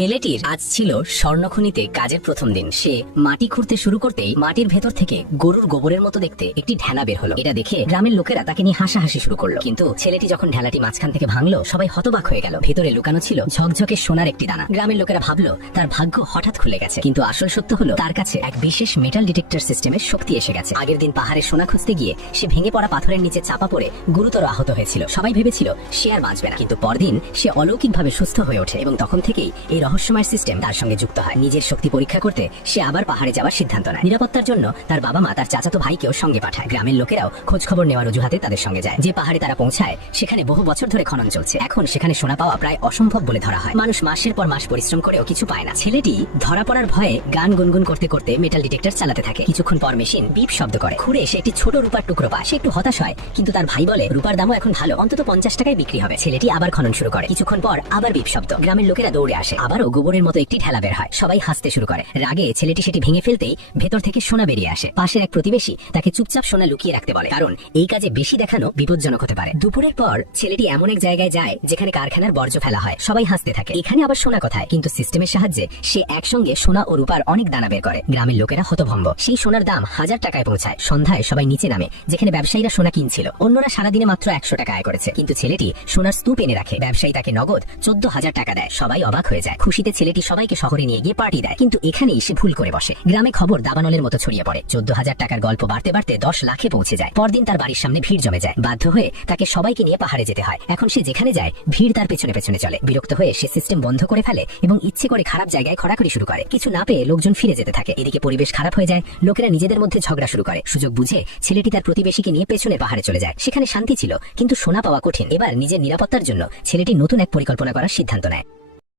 ছেলেটির আজ ছিল স্বর্ণখনিতে কাজের প্রথম দিন। সে মাটি খুঁড়তে শুরু করতেই মাটির ভেতর থেকে গরুর গোবরের মতো দেখতে একটি ঢেলা বের হলো। এটা দেখে গ্রামের লোকেরা তাকে নিয়ে হাসাহাসি শুরু করলো। কিন্তু ছেলেটি যখন ঢেলাটি মাঝখান থেকে ভাঙলো, সবাই হতবাক হয়ে গেল। ভেতরে লুকানো ছিল ঝকঝকে সোনার একটি দানা। গ্রামের লোকেরা ভাবলো তার ভাগ্য হঠাৎ খুলে গেছে, কিন্তু আসল সত্য হলো তার কাছে এক বিশেষ মেটাল ডিটেক্টর সিস্টেমের শক্তি এসে গেছে। আগের দিন পাহাড়ে সোনা খুঁজতে গিয়ে সে ভেঙে পড়া পাথরের নিচে চাপা পড়ে গুরুতর আহত হয়েছিল। সবাই ভেবেছিল সে আর বাঁচবে না, কিন্তু পরদিন সে অলৌকিকভাবে সুস্থ হয়ে ওঠে এবং তখন থেকেই এই রহস্যময় সিস্টেম তার সঙ্গে যুক্ত হয়। নিজের শক্তি পরীক্ষা করতে সে আবার পাহাড়ে যাওয়ার সিদ্ধান্ত নেয়। নিরাপত্তার জন্য তার বাবা মা তার চাচাতো ভাইকেও সঙ্গে পাঠায়। গ্রামের লোকেরাও খোঁজ খবর নেওয়ার অজুহাতে তাদের সঙ্গে যায়। যে পাহাড়ে তারা পৌঁছায় সেখানে বহু বছর ধরে খনন চলছে। এখন সেখানে সোনা পাওয়া প্রায় অসম্ভব বলে ধরা হয়। মানুষ মাসের পর মাস পরিশ্রম করেও কিছু পায় না। ছেলেটি ধরা পড়ার ভয়ে গান গুনগুন করতে করতে মেটাল ডিটেক্টর চালাতে থাকে। কিছুক্ষণ পর মেশিন বিপ শব্দ করে। ঘুরে এসে একটি ছোট রূপার টুকরো পায়। সে একটু হতাশ হয়, কিন্তু তার ভাই বলে রূপার দামও এখন ভালো, অন্তত 50 টাকায় বিক্রি হবে। ছেলেটি আবার খনন শুরু করে। কিছুক্ষণ পর আবার বিপ শব্দ। গ্রামের লোকেরা দৌড়ে আসে। আবারও গোবরের মতো একটি ঠেলা বের হয়। সবাই হাসতে শুরু করে। রাগে ছেলেটি সেটি ভেঙে ফেলতেই ভেতর থেকে সোনা বেরিয়ে আসে। পাশের এক প্রতিবেশী তাকে চুপচাপ সোনা লুকিয়ে রাখতে বলে, কারণ এই কাজে বেশি দেখানো বিপজ্জনক হতে পারে। দুপুরের পর ছেলেটি এমন এক জায়গায় যায় যেখানে কারখানার বর্জ্য ফেলা হয়। সবাই হাসতে থাকে। এখানে আবার সোনা কোথায়? কিন্তু সিস্টেমের সাহায্যে সে একসঙ্গে সোনা ও রূপার অনেক দানা বের করে। গ্রামের লোকেরা হতভম্ব। সেই সোনার দাম 1000 টাকায় পৌঁছায়। সন্ধ্যায় সবাই নিচে নামে, যেখানে ব্যবসায়ীরা সোনা কিনছিল। অন্যরা সারাদিনে মাত্র 100 টাকা আয় করেছে, কিন্তু ছেলেটি সোনার স্তূপ এনে রাখে। ব্যবসায়ী তাকে নগদ 14,000 টাকা দেয়। সবাই অবাক হয়ে যায়। খুশিতে ছেলেটি সবাইকে শহরে নিয়ে গিয়ে পার্টি দেয়, কিন্তু এখানেই সে ভুল করে বসে। গ্রামে খবর দাবানলের মতো ছড়িয়ে পড়ে। 14,000 টাকার গল্প বাড়তে বাড়তে 10 লাখে পৌঁছে যায়। পরদিন তার বাড়ির সামনে ভিড় জমে যায়। বাধ্য হয়ে তাকে সবাইকে নিয়ে পাহাড়ে যেতে হয়। এখন সে যেখানে যায় ভিড় তার পেছনে পেছনে চলে। বিরক্ত হয়ে সে সিস্টেম বন্ধ করে ফেলে এবং ইচ্ছে করে খারাপ জায়গায় খড়াখড়ি শুরু করে। কিছু না পেয়ে লোকজন ফিরে যেতে থাকে। এদিকে পরিবেশ খারাপ হয়ে যায়। লোকেরা নিজেদের মধ্যে ঝগড়া শুরু করে। সুযোগ বুঝে ছেলেটি তার প্রতিবেশীকে নিয়ে পেছনের পাহাড়ে চলে যায়। সেখানে শান্তি ছিল, কিন্তু সোনা পাওয়া কঠিন। এবার নিজের নিরাপত্তার জন্য ছেলেটি নতুন এক পরিকল্পনা করার সিদ্ধান্ত নেয়।